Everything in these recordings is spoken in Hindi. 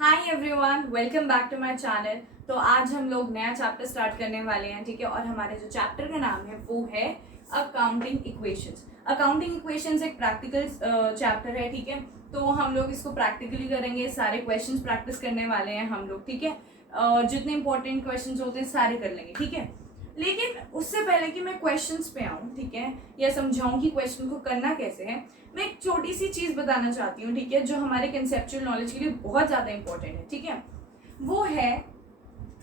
Hi everyone, welcome back to my channel. तो आज हम लोग नया चैप्टर स्टार्ट करने वाले हैं, ठीक है। और हमारे जो चैप्टर का नाम है वो है अकाउंटिंग इक्वेशंस। अकाउंटिंग इक्वेशंस एक प्रैक्टिकल चैप्टर है, ठीक है। तो हम लोग इसको प्रैक्टिकली करेंगे, सारे क्वेश्चंस प्रैक्टिस करने वाले हैं हम लोग, ठीक है। जितने इंपॉर्टेंट क्वेश्चंस होते हैं सारे कर लेंगे, ठीक है। लेकिन उससे पहले कि मैं क्वेश्चंस पे आऊँ, ठीक है, या समझाऊं कि क्वेश्चन को करना कैसे है, मैं एक छोटी सी चीज बताना चाहती हूँ, ठीक है, जो हमारे कंसेप्चुअल नॉलेज के लिए बहुत ज्यादा इंपॉर्टेंट है, ठीक है। वो है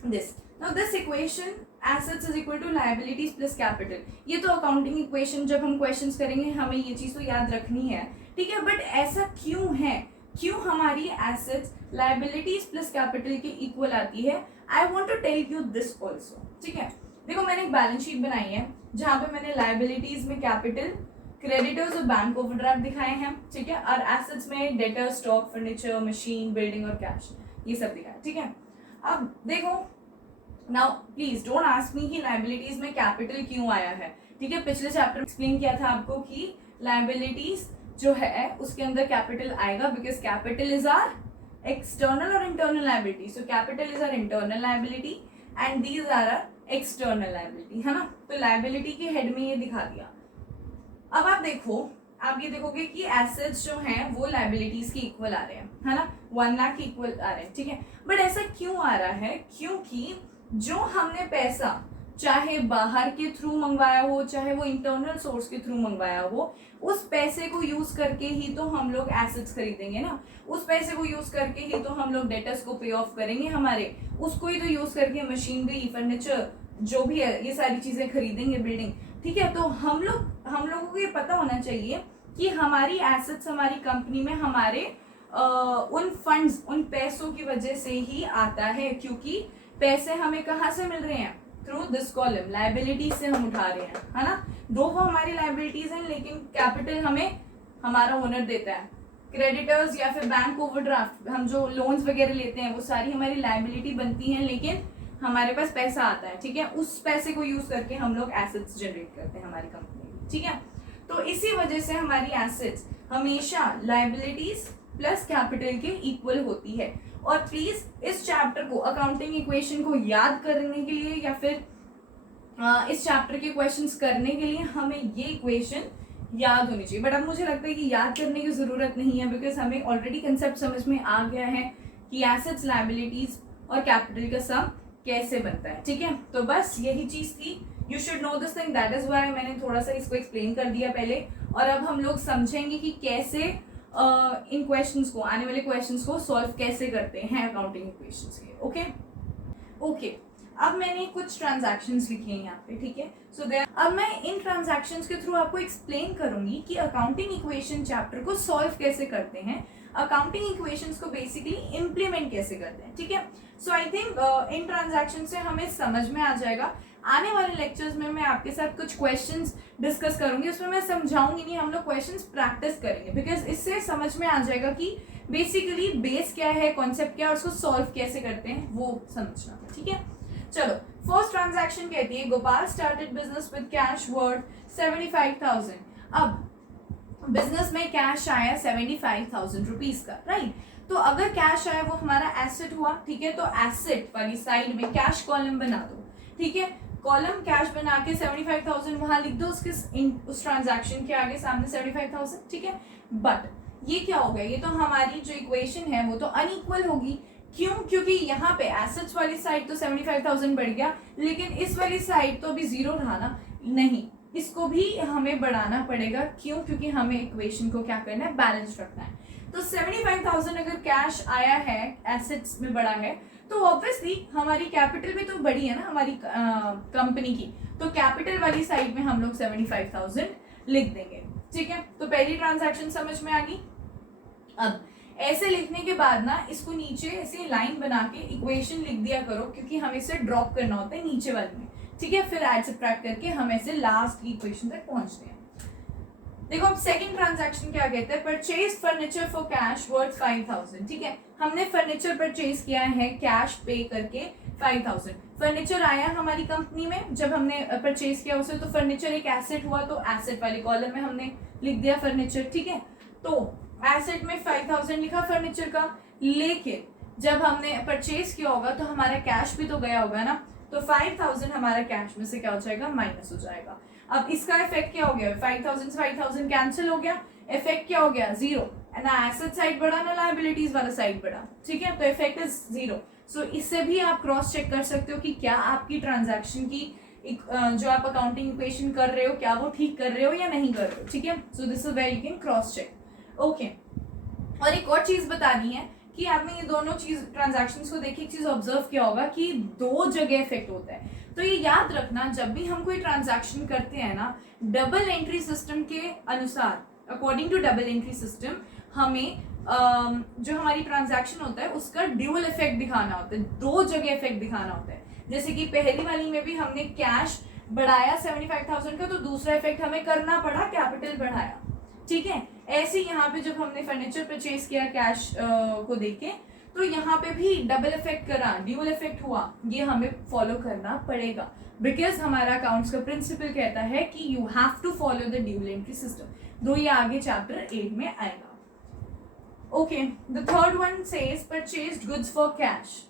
this. Now this equation assets is equal to liabilities plus capital. ये तो अकाउंटिंग इक्वेशन जब हम क्वेश्चंस करेंगे हमें ये चीज तो याद रखनी है, ठीक है। बट ऐसा क्यों है, क्यों हमारी एसेट्स लायबिलिटीज प्लस कैपिटल के इक्वल आती है? I want to tell you this also, ठीक है। देखो, मैंने एक बैलेंस शीट बनाई है जहां पे मैंने लायबिलिटीज में कैपिटल, क्रेडिटर्स और बैंक ओवरड्राफ्ट दिखाए हैं, ठीक है। और एसेट्स में debtor, stock, furniture, machine, building और कैश, ये सब दिखाया, ठीक है। अब देखो, now please don't ask me कि लायबिलिटीज में कैपिटल क्यों आया है, ठीक है। पिछले चैप्टर में एक्सप्लेन किया था आपको कि लायबिलिटीज जो है उसके अंदर कैपिटल आएगा because capital is are external और internal liability. So capital is are internal liability and these are external liability, है ना। तो लायबिलिटी के हेड में ये दिखा दिया। अब आप देखो, आप ये देखोगे कि एसेट्स जो हैं वो लायबिलिटीज के इक्वल आ रहे हैं, है ना, 1 लाख के इक्वल आ रहे हैं, ठीक है। बट ऐसा क्यों आ रहा है? क्योंकि जो हमने पैसा चाहे बाहर के थ्रू मंगवाया हो, चाहे वो इंटरनल सोर्स के थ्रू मंगवाया हो, उस पैसे को यूज करके ही तो हम लोग एसेट्स खरीदेंगे ना। उस पैसे को यूज करके ही तो हम लोग डेटर्स को पे ऑफ करेंगे हमारे, उसको ही तो यूज करके मशीनरी, फर्नीचर, जो भी है ये सारी चीजें खरीदेंगे, बिल्डिंग, ठीक है। तो हम लोगों को ये पता होना चाहिए कि हमारी एसेट्स हमारी कंपनी में हमारे उन फंड्स, उन पैसों की वजह से ही आता है, क्योंकि पैसे हमें कहाँ से मिल रहे हैं? थ्रू दिस कॉलम, लायबिलिटीज से हम उठा रहे हैं, है ना। दो वो हमारी लायबिलिटीज हैं, लेकिन कैपिटल हमें हमारा ओनर देता है। क्रेडिटर्स या फिर बैंक ओवरड्राफ्ट, हम जो लोन्स वगैरह लेते हैं वो सारी हमारी लायबिलिटी बनती है, लेकिन हमारे पास पैसा आता है, ठीक है। उस पैसे को यूज करके हम लोग एसेट्स जनरेट करते हैं हमारी कंपनी में, ठीक है। तो इसी वजह से हमारी एसेट्स हमेशा लायबिलिटीज प्लस कैपिटल के इक्वल होती है। और प्लीज इस चैप्टर को, अकाउंटिंग इक्वेशन को याद करने के लिए या फिर इस चैप्टर के क्वेश्चंस करने के लिए हमें ये इक्वेशन याद होनी चाहिए। बट अब मुझे लगता है कि याद करने की जरूरत नहीं है, बिकॉज हमें ऑलरेडी कंसेप्ट समझ में आ गया है कि एसेट्स, लायबिलिटीज और कैपिटल का सम कैसे बनता है, ठीक है। तो बस यही चीज थी, you should know this thing, that is why मैंने थोड़ा सा इसको एक्सप्लेन कर दिया पहले। और अब हम लोग समझेंगे कि कैसे इन क्वेश्चंस को, आने वाले क्वेश्चंस को सॉल्व कैसे करते हैं अकाउंटिंग इक्वेशंस के। ओके, अब मैंने कुछ ट्रांजैक्शंस लिखी हैं यहाँ पे, ठीक है। सो अब मैं इन ट्रांजैक्शंस के थ्रू आपको एक्सप्लेन करूंगी कि अकाउंटिंग इक्वेशन चैप्टर को सॉल्व कैसे करते हैं, अकाउंटिंग इक्वेशंस को बेसिकली इम्प्लीमेंट कैसे करते हैं, ठीक है। सो आई थिंक इन ट्रांजैक्शन से हमें समझ में आ जाएगा। आने वाले लेक्चर्स में मैं आपके साथ कुछ क्वेश्चंस डिस्कस करूंगी, उसमें मैं समझाऊंगी नहीं, हम लोग क्वेश्चंस प्रैक्टिस करेंगे, बिकॉज इससे समझ में आ जाएगा कि बेसिकली बेस क्या है, कॉन्सेप्ट क्या है, और उसको सॉल्व कैसे करते हैं वो समझना, ठीक है। चलो, फर्स्ट ट्रांजैक्शन कहती है Gopal started business with cash worth 75,000। अब बिजनेस में कैश आया 75,000 रुपीज का, राइट। तो अगर कैश आया वो हमारा एसेट हुआ, ठीक है। तो एसेट वाली साइड में कैश कॉलम बना दो, ठीक है। कॉलम कैश बना के 75,000 वहां लिख दो, उस ट्रांजैक्शन के आगे सामने 75,000, ठीक है। बट ये क्या हो गया? ये तो हमारी जो इक्वेशन है वो तो अनइक्वल होगी। क्यों? क्योंकि यहाँ पे एसेट्स वाली साइड तो 75,000 बढ़ गया, लेकिन इस वाली साइड तो अभी जीरो रहा ना, नहीं, इसको भी हमें बढ़ाना पड़ेगा। क्यों? क्योंकि हमें इक्वेशन को क्या करना है? बैलेंस रखना है। तो 75,000 अगर कैश आया है, एसेट्स में बढ़ा है, तो ऑब्वियसली हमारी कैपिटल भी तो बढ़ी है ना हमारी कंपनी की। तो कैपिटल वाली साइड में हम लोग 75,000 लिख देंगे, ठीक है। तो पहली ट्रांजैक्शन समझ में आ गई। अब ऐसे लिखने के बाद ना इसको नीचे ऐसे लाइन बना के इक्वेशन लिख दिया करो, क्योंकि हमें इसे ड्रॉप करना होता है नीचे वाले में, ठीक है। फिर ऐड सब्ट्रैक्ट करके हम ऐसे लास्ट की इक्वेशन तक पहुंचते हैं। देखो, अब सेकंड ट्रांजैक्शन क्या कहते हैं? Purchase furniture for cash worth 5,000, ठीक है। हमने फर्नीचर परचेज किया है कैश पे करके 5,000। फर्नीचर आया हमारी कंपनी में, जब हमने परचेज किया उसे, तो फर्नीचर एक एसेट हुआ, तो एसेट वाले कॉलम में हमने लिख दिया फर्नीचर, ठीक है। तो एसेट में 5,000 लिखा फर्नीचर का, लेकिन जब हमने परचेज किया होगा तो हमारा कैश भी तो गया होगा ना, तो 5000 हमारा कैश में से क्या हो जाएगा, माइनस हो जाएगा। अब इसका इफेक्ट क्या हो गया, 5000 से 5000 कैंसिल हो गया, इफेक्ट क्या हो गया, जीरो। ना एसेट साइड बढ़ा ना लायबिलिटीज वाला साइड बढ़ा, ठीक है, तो इफेक्ट इज जीरो। सो इससे भी आप क्रॉस चेक कर सकते हो कि क्या आपकी ट्रांजैक्शन की जो आप अकाउंटिंग इक्वेशन कर रहे हो क्या वो ठीक कर रहे हो या नहीं कर रहे हो, ठीक है। So this is where you can cross check. Okay, और एक और चीज बतानी है कि आपने ये दोनों चीज ट्रांजैक्शंस को देखी, एक चीज ऑब्जर्व किया होगा कि दो जगह इफेक्ट होता है। तो ये याद रखना, जब भी हम कोई ट्रांजैक्शन करते हैं ना, डबल एंट्री सिस्टम के अनुसार, according to double entry system, हमें जो हमारी ट्रांजैक्शन होता है उसका ड्यूअल इफेक्ट दिखाना होता है, दो जगह इफेक्ट दिखाना होता है। जैसे कि पहली वाली में भी हमने कैश बढ़ाया 75,000 का, तो दूसरा इफेक्ट हमें करना पड़ा, कैपिटल बढ़ाया, ठीक है। ऐसे यहाँ पे जब हमने फर्नीचर परचेज किया कैश को देके, तो यहाँ पे भी डबल इफेक्ट करा, ड्यूअल इफेक्ट हुआ, ये हमें फॉलो करना पड़ेगा, बिकॉज हमारा अकाउंट्स का प्रिंसिपल कहता है कि you have to follow the dual entry system. दो ये आगे चैप्टर 8 में आएगा। Okay, the third one says purchased goods for cash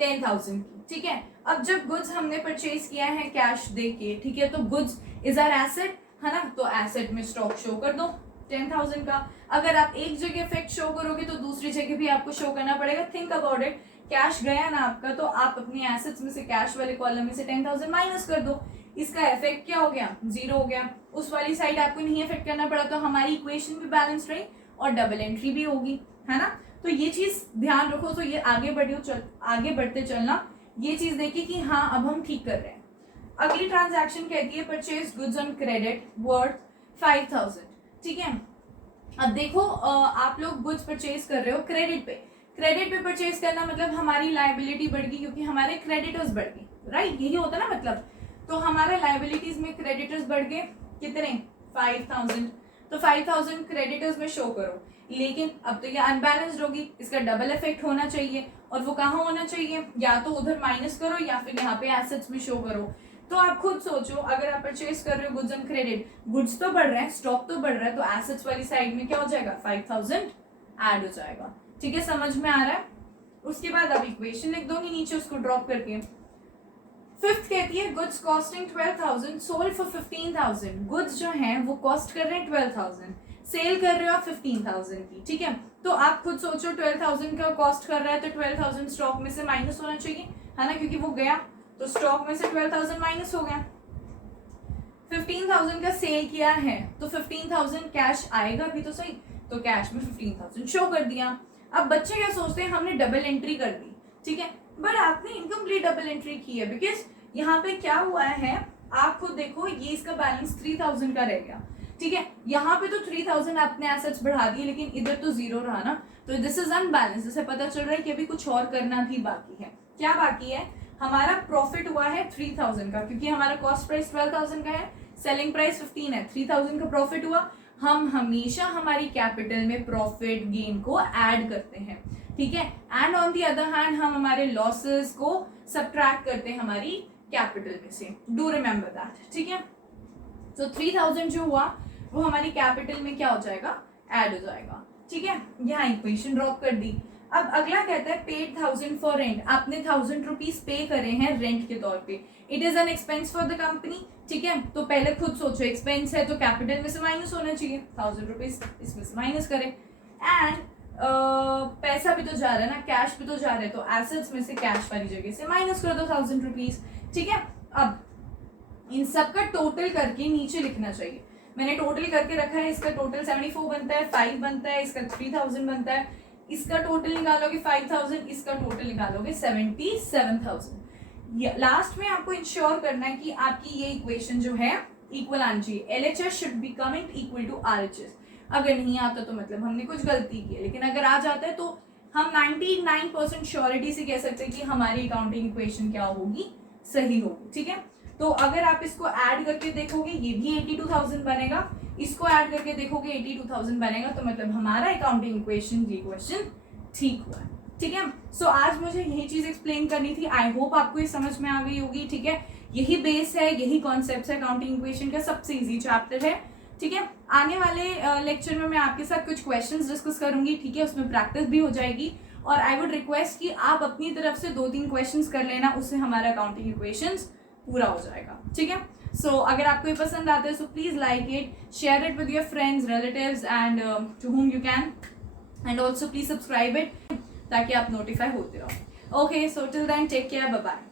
10,000 की, ठीक है। अब जब गुड्स हमने परचेज किया है कैश दे के, ठीक है, तो गुड्स इज आर एसेट, है ना, तो एसेट में स्टॉक शो कर दो 10,000 का। अगर आप एक जगह इफेक्ट शो करोगे तो दूसरी जगह भी आपको शो करना पड़ेगा। थिंक अबाउट इट, कैश गया ना आपका, तो आप अपनी एसेट्स में से कैश वाले कॉलम में से 10,000 माइनस कर दो, इसका इफेक्ट क्या हो गया, जीरो हो गया। उस वाली साइड आपको नहीं इफेक्ट करना पड़ा, तो हमारी इक्वेशन भी बैलेंस रही और डबल एंट्री भी होगी, है ना। तो ये चीज ध्यान रखो। तो ये आगे बढ़ते चलना, ये चीज देखिए कि हाँ अब हम ठीक कर रहे हैं। अगली ट्रांजैक्शन कहती है purchase goods on credit worth 5,000, ठीक है। अब देखो आप लोग गुड्स परचेज कर रहे हो क्रेडिट पे, क्रेडिट पे परचेज करना मतलब हमारी लायबिलिटी बढ़ गई क्योंकि हमारे क्रेडिटर्स बढ़ गए, राइट, यही होता ना मतलब। तो हमारा लायबिलिटीज में क्रेडिटर्स बढ़ गए कितने, 5,000, तो 5,000 क्रेडिटर्स में शो करो, लेकिन अब तो ये अनबैलेंस्ड होगी, इसका डबल इफेक्ट होना चाहिए, और वो कहाँ होना चाहिए, या तो उधर माइनस करो या फिर यहाँ पे एसेट्स में शो करो। तो आप खुद सोचो, अगर आप परचेज कर रहे हो गुड्स ऑन क्रेडिट, गुड्स तो बढ़ रहे हैं, स्टॉक तो बढ़ रहा है, तो एसेट्स वाली साइड में क्या हो जाएगा, 5,000 ऐड हो जाएगा, ठीक है, समझ में आ रहा है। उसके बाद अब इक्वेशन लिख दोगे नीचे उसको ड्रॉप करके। फिफ्थ कहती है goods costing 12,000 sold for 15,000, goods जो हैं वो कॉस्ट कर रहे हैं 12,000, सेल कर रहे हो आप 15,000 की, ठीक है। तो आप खुद सोचो 12,000 का कॉस्ट कर रहा है, तो 12,000 स्टॉक में से माइनस होना चाहिए, है ना, क्योंकि वो गया, तो स्टॉक में से 12,000 माइनस हो गया। 15,000 का सेल किया है तो 15,000 कैश आएगा भी तो सही, तो कैश में 15,000 शो कर दिया। अब बच्चे क्या सोचते हैं, हमने डबल एंट्री कर दी, ठीक है, बट आपने इनकम्प्लीट डबल एंट्री की है, बिकॉज यहाँ पे क्या हुआ है, आप खुद देखो, ये इसका बैलेंस 3,000 का रह गया, ठीक है। यहाँ पे तो 3,000 आपने एसेट्स बढ़ा दिए, लेकिन इधर तो जीरो रहा ना, तो दिस इज अनबैलेंस। इससे पता चल रहा है कि अभी कुछ और करना भी बाकी है। क्या बाकी है, हमारा प्रॉफिट हुआ है 3,000 का, क्योंकि हमारा कॉस्ट प्राइस 12,000 का है, सेलिंग प्राइस 15 है, 3,000 का प्रॉफिट हुआ। हम हमेशा हमारी कैपिटल में प्रॉफिट गेन को ऐड करते हैं, ठीक है, and on the other hand हम हमारे लॉसेस को सब्ट्रैक्ट करते हैं हमारी कैपिटल में से, डू रिमेम्बर दैट, ठीक है। तो 3,000 जो हुआ वो हमारी कैपिटल में क्या हो जाएगा, ऐड हो जाएगा, ठीक है। यहाँ इक्वेशन ड्रॉप कर दी। अब अगला कहता है पेड 1,000 फॉर रेंट, आपने 1,000 रुपीज पे करे हैं रेंट के तौर पे, it is an expense for the company, ठीक है। तो पहले खुद सोचो, एक्सपेंस है तो कैपिटल में से माइनस होना चाहिए, 1,000 रुपीज इसमें से माइनस करें, एंड पैसा भी तो जा रहा है ना, कैश भी तो जा रहा है, तो एसेट्स में से कैश वाली जगह से माइनस कर दो 1,000 रुपीज, ठीक है। अब इन सब का टोटल करके नीचे लिखना चाहिए, मैंने टोटल करके रखा है, इसका टोटल 74 बनता है, 5 बनता है, इसका 3,000 बनता है, इसका टोटल निकालोगे 5,000, इसका टोटल निकालोगे 77,000। लास्ट में आपको इंश्योर करना है कि आपकी ये इक्वेशन जो है इक्वल आनी चाहिए, LHS should be coming equal to RHS। अगर नहीं आता तो मतलब हमने कुछ गलती की है, लेकिन अगर आ जाता है तो हम 99% श्योरिटी से कह सकते हैं कि हमारी अकाउंटिंग इक्वेशन क्या होगी, सही होगी, ठीक है। तो अगर आप इसको ऐड करके देखोगे, ये भी 82,000 बनेगा, इसको ऐड करके देखोगे 82,000 बनेगा, तो मतलब हमारा अकाउंटिंग इक्वेशन ये क्वेश्चन ठीक हुआ है, ठीक है। सो आज मुझे यही चीज एक्सप्लेन करनी थी, आई होप आपको ये समझ में आ गई होगी, ठीक है। यही बेस है, यही कॉन्सेप्ट है अकाउंटिंग इक्वेशन का, सबसे इजी चैप्टर है, ठीक है। आने वाले लेक्चर में मैं आपके साथ कुछ क्वेश्चंस डिस्कस करूंगी, ठीक है, उसमें प्रैक्टिस भी हो जाएगी और आई वुड रिक्वेस्ट कि आप अपनी तरफ से 2-3 क्वेश्चंस कर लेना, उससे हमारा अकाउंटिंग इक्वेशंस पूरा हो जाएगा, ठीक है। सो अगर आपको ये पसंद आते हैं so please like it, share it with your friends, relatives and to whom you can, and also please subscribe it ताकि आप नोटिफाई होते रहो। Okay, so till then take care, bye bye.